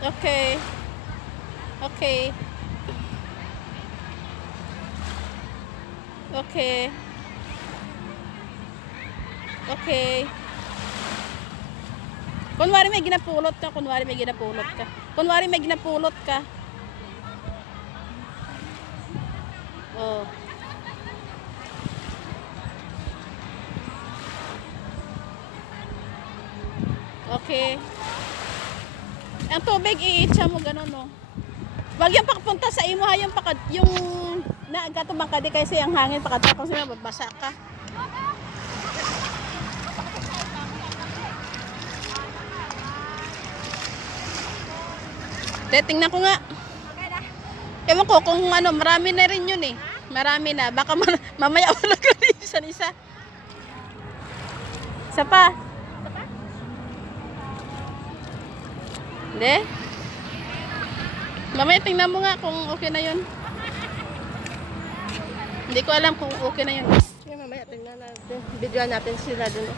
Okay. Okay. Okay. Okay. Kunwari may ginapulot ka, kunwari may ginapulot ka. Kunwari may ginapulot ka. Oh. Okay. Ang tubig iitsa mo ganun, no. Wag yung pakapunta sa imo ha, yung naagatumang ka di kasi ang hangin pakatapos na babasa ka. Tingnan ko nga. Ewan ko kung ano, marami na rin yun eh. Marami na. Baka mamaya wala ka rin isa-isa. Isa pa. Hindi? Mamaya tingnan mo nga kung okay na yun. Hindi ko alam kung okay na yun. Sige, mamaya tingnan natin. Videoan natin sila dun.